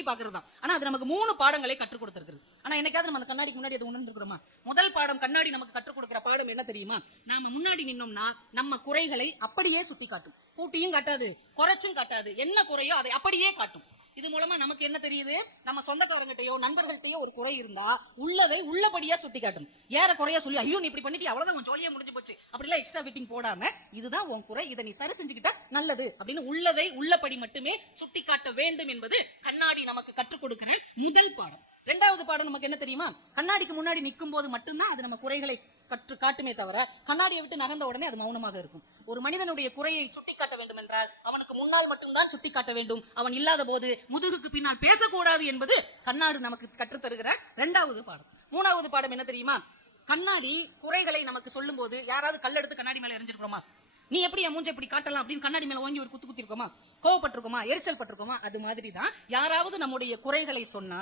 எட்டி பாக்குறதுதான். ஆனா அது நமக்கு 3 பாடங்களை கற்றுக் கொடுத்திருக்கு. ஆனா என்னைக்காவது நம்ம அந்த கண்ணாடிக்கு முன்னாடி அது உணர்ந்துருக்கிறோமா? முதல் பாடம் கண்ணாடி நமக்கு கற்றுக் கொடுக்கிற பாடம் என்ன தெரியுமா? நாம முன்னாடி நின்னோம்னா நம்ம குறைகளை அப்படியே சுட்டி காட்டும். கூட்டியும் காட்டாது, குறைச்சும் காட்டாது. என்ன குறையோ அதை அப்படியே காட்டும். இது மூலமா நமக்கு என்ன தெரியுது? நம்ம சொந்தக்காரங்கிட்டயோ நண்பர்கள்ட்டயோ ஒரு குறை இருந்தா உள்ளதை உள்ளபடியா சுட்டி காட்டும். ஏற குறையா சொல்லி ஐயோ நீ இப்படி பண்ணிட்டு அவ்வளவுதான் உன் ஜோலியா முடிஞ்சு போச்சு அப்படிலாம் எக்ஸ்ட்ரா ஃபிட்டிங் போடாம இதுதான் உன் குறை, இதை நீ சரி செஞ்சுக்கிட்டா நல்லது அப்படின்னு உள்ளதை உள்ளபடி மட்டுமே சுட்டி காட்ட வேண்டும் என்பது கண்ணாடி நமக்கு கற்றுக் கொடுக்கிற முதல் பாடம். 2வது பாடம் நமக்கு என்ன தெரியுமா? கண்ணாடிக்கு முன்னாடி நிற்கும் போது மட்டும்தான் அது நம்ம குறைகளை கற்று காட்டுமே தவிர கண்ணாடியை விட்டு நகர்ந்த உடனே அது மௌனமாக இருக்கும். ஒரு மனிதனுடைய குறையை சுட்டிக்காட்ட வேண்டும் என்றால் அவனுக்கு முன்னால் மட்டும்தான் சுட்டிக்காட்ட வேண்டும். அவன் இல்லாத போது முதுகுக்கு பின்னால் பேசக்கூடாது என்பது கண்ணாடி நமக்கு கற்றுத்தருகிற 2வது பாடம். 3வது பாடம் என்ன தெரியுமா? கண்ணாடி குறைகளை நமக்கு சொல்லும் போது யாராவது கல்லெடுத்து கண்ணாடி மேல எரிஞ்சிருக்கிறோமா? நீ எப்படி என் மூஞ்சை இப்படி காட்டலாம் அப்படின்னு கண்ணாடி மேல வாங்கி ஒரு குத்து குத்தி இருக்கோமா? கோவப்பட்டிருக்கோமா? எரிச்சல் பட்டிருக்கோமா? அது மாதிரிதான் யாராவது நம்முடைய குறைகளை சொன்னா